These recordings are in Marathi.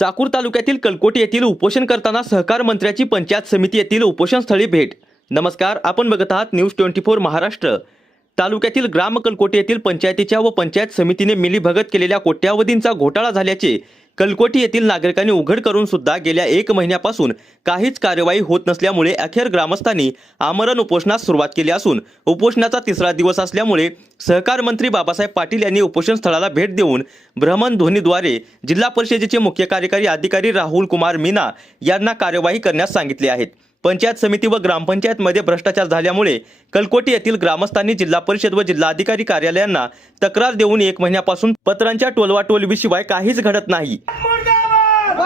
चाकूर तालुक्यातील कलकोटी येथील उपोषण करताना सहकार मंत्र्याची पंचायत समिती येथील उपोषणस्थळी भेट. नमस्कार आपण बघत आहात न्यूज ट्वेंटी फोर महाराष्ट्र. तालुक्यातील ग्राम कलकोटी येथील पंचायतीच्या व पंचायत समितीने मिलीभगत केलेल्या कोट्यावधींचा घोटाळा झाल्याचे कलकोटी येथील नागरिकांनी उघड करून सुद्धा गेल्या एक महिन्यापासून काहीच कार्यवाही होत नसल्यामुळे अखेर ग्रामस्थांनी आमरण उपोषणास सुरुवात केली असून उपोषणाचा तिसरा दिवस असल्यामुळे सहकार मंत्री बाबासाहेब पाटील यांनी उपोषण स्थळाला भेट देऊन भ्रमणध्वनीद्वारे जिल्हा परिषदेचे मुख्य कार्यकारी अधिकारी राहुल कुमार मीना यांना कार्यवाही करण्यास सांगितले आहेत. पंचायत समिती व ग्रामपंचायतमध्ये भ्रष्टाचार झाल्यामुळे कलकोटी येथील ग्रामस्थांनी जिल्हा परिषद व जिल्हाधिकारी कार्यालयांना तक्रार देऊन एक महिन्यापासून पत्रांच्या टोलवाटोलवीशिवाय काहीच घडत नाही मुर्दाबाद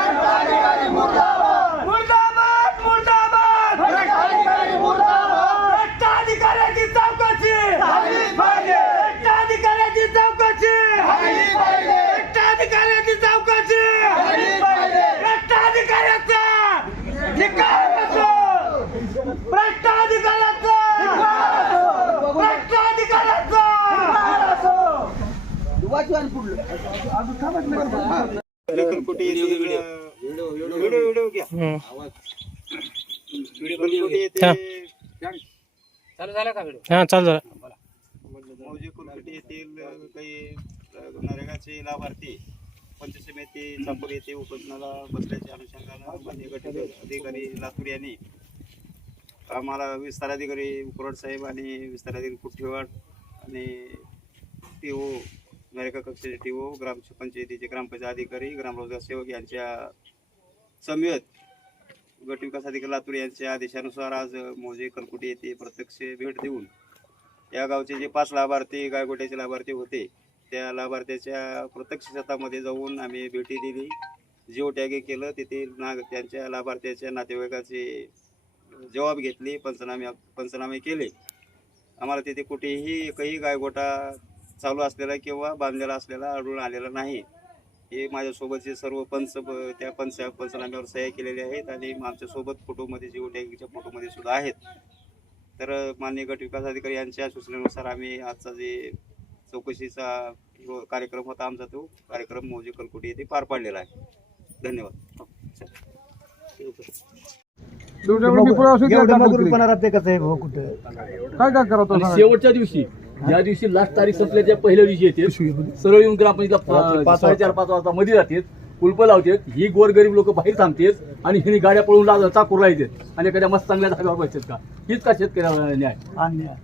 मुर्दाबाद मुर्दाबाद भ्रष्टाधिकाऱ्याची चौकशी भ्रष्टाधिकाऱ्याची चौकशी भ्रष्टाधिकाऱ्याची चौकशी भ्रष्टाधिकाऱ्याचा धिक्कार असो. भ्रष्टाधिकाऱ्याचा भ्रष्टाधिकाऱ्याचा कुठे येते व्हिडिओ व्हिडिओ घ्या व्हिडिओ येते हा चालू झाला. मौजे येथील काही नरेगाचे लाभार्थी पंचायत समिती चापूर येथे उपोषणाला बसल्याच्या अनुषंगानं मान्य गट अधिकारी लातूर यांनी आम्हाला विस्तार अधिकारी कुरड साहेब आणि विस्तार अधिकारी कुठेवाड आणि टी ओ नरेगा कक्षाचे टी ओ ग्रामपंचायतीचे ग्रामपंचायत अधिकारी ग्रामरोजगार सेवक यांच्या समवेत गट विकास अधिकारी लातूर यांच्या आदेशानुसार आज मोजे कलकुटे येथे प्रत्यक्ष भेट देऊन या गावचे जे पाच लाभार्थी गायगोट्याचे लाभार्थी होते त्या लाभार्थ्याच्या प्रत्यक्ष शेतामध्ये जाऊन आम्ही भेटी दिली. जिओ टॅगे केलं तिथे नाग त्यांच्या लाभार्थ्याच्या नातेवाईकाचे जबाब घेतले पंचनामे पंचनामे केले. आम्हाला तिथे कुठेही एकही गायगोटा चालू असलेला किंवा बांधलेला असलेला आढळून आलेला नाही. हे माझ्यासोबतचे सर्व पंच त्या पंच पंचनाम्यावर सह्या केलेल्या आहेत आणि आमच्यासोबत फोटोमध्ये जिओ टॅगिंगच्या फोटोमध्ये सुद्धा आहेत. तर माननीय गट विकास अधिकारी यांच्या सूचनेनुसार आम्ही आजचा जे चौकशीचा जो कार्यक्रम होता आमचा तो कार्यक्रम मौजे कलकुटी येथे पार पाडलेला आहे. धन्यवाद. शेवटच्या दिवशी ज्या दिवशी लास्ट तारीख संपल्याच्या पहिल्या दिवशी येते. सरळ येऊन ग्रामपंचायतला पाच साडेचार पाच वाजता मध्ये जातात कुलप लावतात ही गोरगरीब लोक बाहेर थांबतात आणि हिने गाड्या पळून ला- चाकूरला येतात आणि एखाद्या मस्त चांगल्या जागेवर बसतात का? हीच का शेतकऱ्याला न्याय? अन्याय.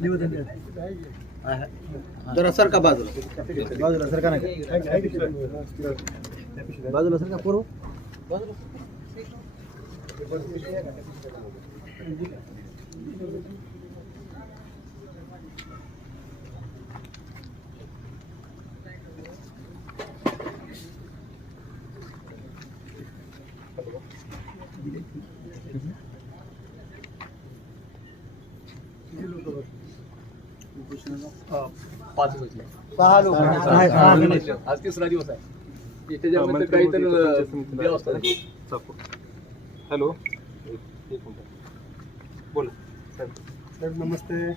निवेदन. जरा सरका बाजूला बाजूला सरका नाही बाजूला सरका पूर्व पाच वाजले. सहा लोक. आज तिसरा दिवस आहे. त्याच्यामध्ये काही तर. हॅलो. एक मिनिट. बोला. साहेब नमस्ते.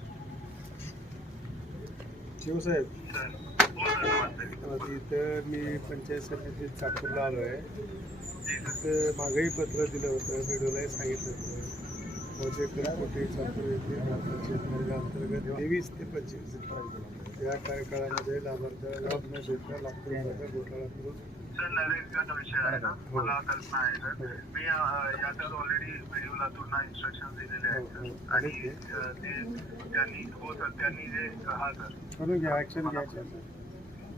शिवसाहेब इथं मी पंचायत समितीत चाकूरला आलो आहे तिथं मागंही पत्र दिलं होतं व्हिडिओलाही सांगितलं होतं. कोटे चाकूर येथे वर्ग अंतर्गत तेवीस ते पंचवीस या कार्यकाळामध्ये लाभार्थ्याला लाभ न देता लाखो रुपयाचा घोटाळा करून नरेगाचा विषय आहे ना मला कल्पना आहे सर. मी अ, याच्यात ऑलरेडी व्हिडिओ लातूरना इन्स्ट्रक्शन दिलेले आहेत सर. आणि ते त्यांनी हो सर त्यांनी जे हा सर. घ्या ॲक्शन घ्यायचं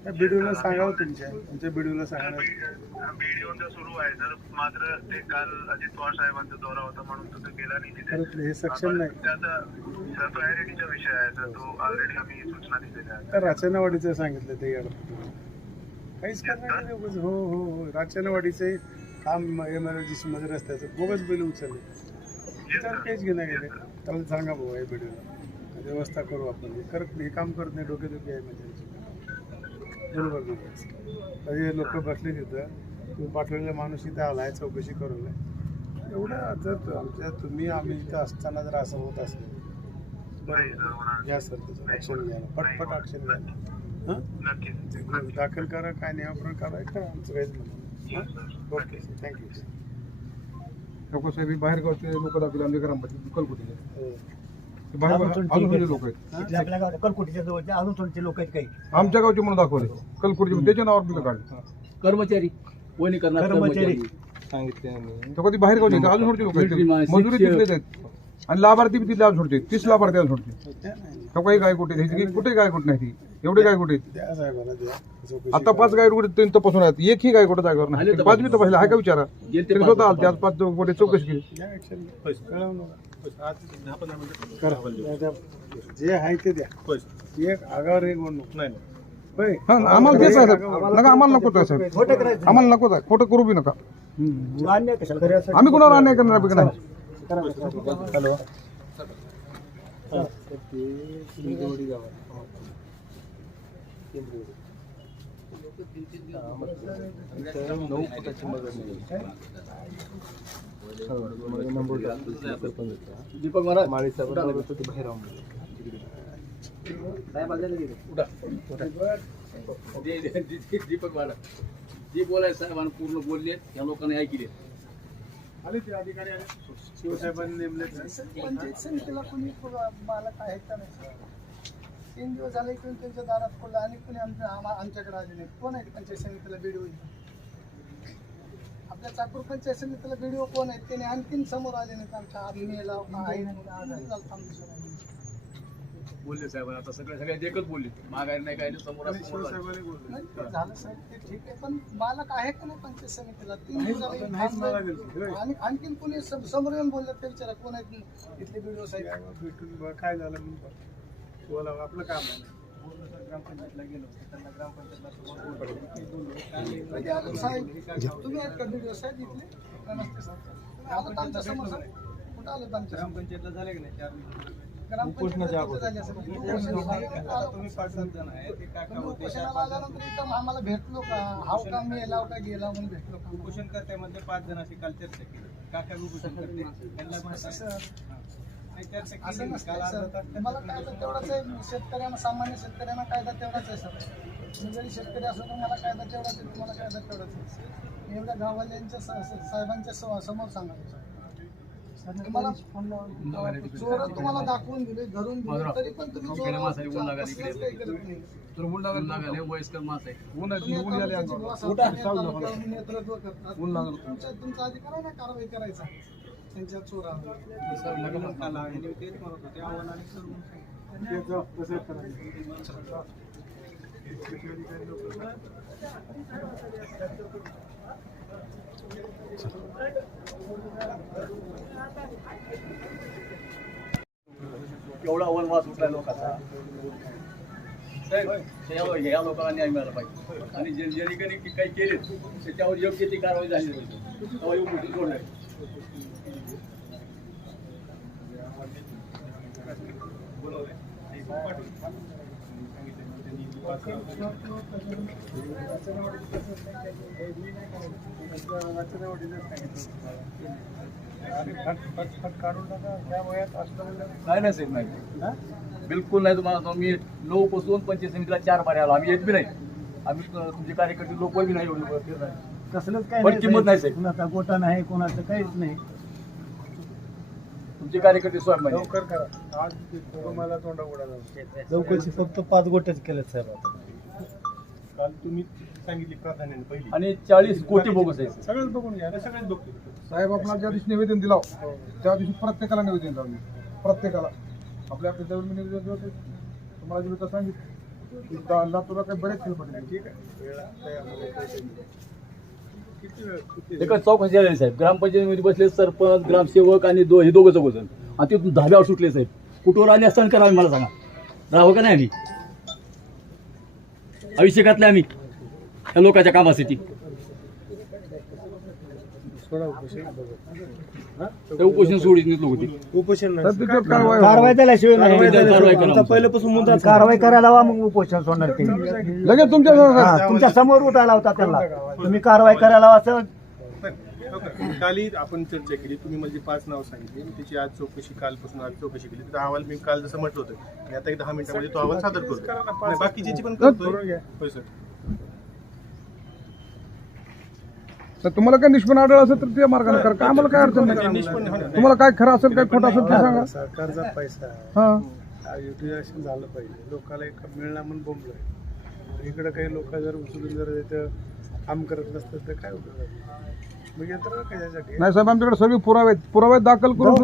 व्हिडिओला सांगावं तुमच्या तुमच्या व्हिडिओला सांगा व्हिडिओ सुरू आहे. सर मात्र ते काल अजित पवार साहेबांचा दौरा होता म्हणून तो गेला नाही तर तिथे हे सक्षम नाही. त्याचा प्रायोरिटीचा विषय आहे. सर तो ऑलरेडी आम्ही सूचना दिलेल्या आहेत. तर राचनवाडीचं सांगितलं ते यार काहीच करणार नाही. हो हो हो. राचनवाडीचे काम एमर्जन्सी मध्ये रस्त्याचं बोगस बिल उचलले. त्याच्यावर काहीच घेणं गेले. त्याला सांगा भाऊ या व्हिडिओला व्यवस्था करू आपण. हे करत हे काम करत नाही डोकेदुखी आहे म्हणजे बरोबर नाही हे लोक बसले तिथं तुम्ही पाठवलेला माणूस इथं आलाय चौकशी करून. एवढं जर आमच्या तुम्ही आम्ही इथं असताना जर असं होत असेल बरं. घ्या सर त्याचं ॲक्शन घ्या. पटपट ॲक्शन घ्या. हां? दाखल करा काय कारवाई करा. आमचं काहीच म्हणणं हां? ओके थँक्यू नको साहेब. हे बाहेरगावचे लोक दाखवले आमच्या ग्रामपंचायत कलकुटीचे हो. ते बाहेर अजून लोक आहेत. इथले आपल्या गावात कलकुटीच्या जवळचे अजून थोडीचे लोक आहेत काही. आमच्या गावचे म्हणून दाखवले. कलकुटीचे त्याच्या नावावर बिल काढले. कर्मचारी. कोणी करणार कर्मचारी. कर्मचारी तो कधी बाहेर गावचे अजून थोडचे लोक आहेत. मजुरी. तिथलेच आहेत. आणि लाभार्थी बी तिथले आज सोडते तीस लाभार्थी आज सोडते तो काही गाय कुठे कुठे गाय कुठे नाही ती? एवढे गाय कुठे आता पाच गाय कुठे तीन तपासून आहेत. एकही गाय कुठे जागेवर नाही. तर पाचवी तपासले हाय का विचारा? पाच स्वतः आलते. आज पाच कुठे चौकशी केली. जे आहे ते द्या. एक आगावर एक नाही हा आम्हाला तेच आहे साहेब नका आम्हाला नको आहे साहेब. खोटं करायचं. आम्हाला नको आहे खोटं करू बी नका. अन्याय कशाला करायचं? आम्ही कुणावर अन्याय करणार बी नाही? हॅलो. दीपक महाराज दे- दे- दे- दीपक महाराज जे बोलायचं साहेबांना पूर्ण बोलले या लोकांनी ऐकले आले ते अधिकारी आले शिवसाहेबांनी नेमले पंचायत समितीला कोणी मालक आहेत का नाही तीन दिवस झाले इकडून त्यांच्या दारात पडलं आणि कोणी आमच्या आम्हा- आमच्याकडे आले नाही कोण आहे पंचायत समितीला बीडीओ आपल्या चाकूर पंचायत समितीला बीडीओ कोण आहेत त्याने आणखीन समोर आले नाहीत आमच्या आत्मीयला आई बोलले साहेबांना आता सगळे सगळ्या देखत बोलले. माघारी नाही काय नाही समोर असं समोर आलं. शिवसाहेबांनी बोलले. नाही, ते झालं साहेब ते ठीक आहे पण मालक आहे का नाही पंचायत समितीला? तीन इथं नाहीच. आणि आणखीन कोणी सम- समोर येऊन बोलले ते विचारा कोण आहेत इथले बीडीओ साहेब? भेटून बघ काय झालं म्हणून बघ. बोला आपलं काम आहे ग्रामपंचायतला गेलो त्यांना ग्रामपंचायतला तुम्ही आहेत का आमच्या? कुठं? ग्रामपंचायतला झाले की नाही चार जण आम्हाला भेटलो का? हाव का मी लाव का गेला म्हणून भेटलो का? उपोषण करत्यामध्ये पाच जणांशी काल चर्चा केली. काका उपोषण करते. असं असं नसतं सर. मला कायदा तेवढाच आहे शेतकऱ्यांना सामान्य शेतकऱ्यांना कायदा तेवढाच आहे सर. मी जरी शेतकरी असलो तर मला कायदा तेवढाच आहे तुम्हाला कायदा तेवढाच आहे. मी एवढ्या गाववाल्यांच्या साहेबांच्या समोर सांगायचं तुम्हाला चोर तुम्हाला दाखवून दिले धरून दिले तरी पण तुम्ही करत नेतृत्व लागलं. तुमचा तुमचा अधिकार आहे ना कारवाई करायचा. त्यांच्या लग्न काल आणि तेच म्हणत होते आव्हानाने. एवढा वनवास उठला लोकांचा. त्याच्यावर या लोकांना न्याय मिळाला पाहिजे. आणि जे ज्यांनी काही काही केले त्याच्यावर योग्य ती कारवाई झाली पाहिजे. तेव्हा येऊन गोष्टी नाही नाही साहेब नाही. बिलकुल नाही तुम्हाला मी नऊ पासून पंचायत समितीला चार बारे आलो. आम्ही येत बी नाही. आम्ही तुमचे कार्यकर्ते लोक बी नाही एवढे. कसलंच काय किंमत नाही साहेब. कुणाचा गोटा नाही कोणाचं काहीच नाही. तुमचे कार्यकर्ते स्वाभिमानी आहेत. लवकर करा. आज तुम्हाला तोंडा उडा जाऊ चौकशी फक्त पाच गोट्याच केलेत साहेब आता. काल तुम्ही सांगितली प्राधान्याने पहिली. आणि चाळीस कोटी बोगस आहेत. सगळंच बघून घ्या सगळेच बघतील. साहेब आपला ज्या दिवशी निवेदन दिला त्या दिवशी प्रत्येकाला निवेदन लावले प्रत्येकाला. आपल्या आपल्या जवळ मी निवेदन दिलं होतं. तुम्हाला जे सांगितलं की दा- लातूरला काही बरेच खेळ पडले. ठीक आहे. एका चौकशी आले साहेब. ग्रामपंचायतीमध्ये बसले सरपंच ग्रामसेवक आणि दो हे दोघं चौघ जण आणि ते धाब्यावर सुटले साहेब. कुठवर आले असताना करावे मला सांगा. राहावं हो का नाही आम्ही? अभिषेकातले आम्ही. या लोकांच्या कामासाठी. त्या उपोषण सोडित लोक होते उपोषण तर त्याच्यावर कारवाई होईल. कारवाई झाल्याशिवाय नाही. कारवाई करा. आता पहिल्यापासून मुद्दा कारवाई करायला हवा मग उपोषण सोडणार ते. लगेच तुमच्या हा, तुमच्यासमोर उठायला होता त्याला. तुम्ही कारवाई करायला हवा असं कालही आपण चर्चा केली. तुम्ही माझी पाच नाव सांगितली मी त्याची आज चौकशी कालपासून आज चौकशी केली. तर अहवाल मी काल जसं म्हटलं होतं. मी आता एक दहा मिनिटामध्ये तो अहवाल सादर करतो नाही, बाकीची पण करतो होय सर. तर तुम्हाला काय निष्पन्न आढळ असेल तर त्या मार्गाने करा. काय आम्हाला काय अडचण नाही. तुम्हाला काय खरं असेल काय खोटं असेल ते सांगा. सरकारचा पैसा. हा. युटिलायझेशन झालं पाहिजे. लोकांना एक मिळणार म्हणून बोंबलं इकडे काही लोक जर उचलून जर इथं काम करत नसतं तर काय उपयोग आहे? नाही साहेब आमच्याकडे सगळे पुरावे. पुरावे दाखल करून